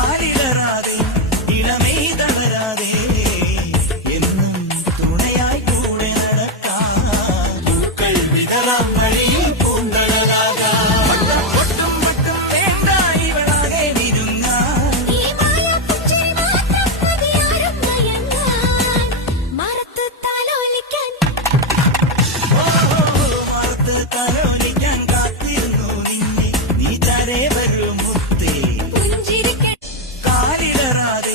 കാലിടറാതെ ഇളമേ തളരാതെ എന്നും തുണയായി കൂടെ നടക്കാം. പൂക്കൾ വിതറാം വഴിയിൽ പൂന്തളരാകാം. ഒട്ടും ഒട്ടും വേണ്ട ഇവളാകെ വിരുങ്ങാൻ. മറത്ത് താലോലിക്കാൻ കാത്തിരുന്നു നിന്നെ നീ ചരേ വരും മുത്തേ. കാലിടറാതെ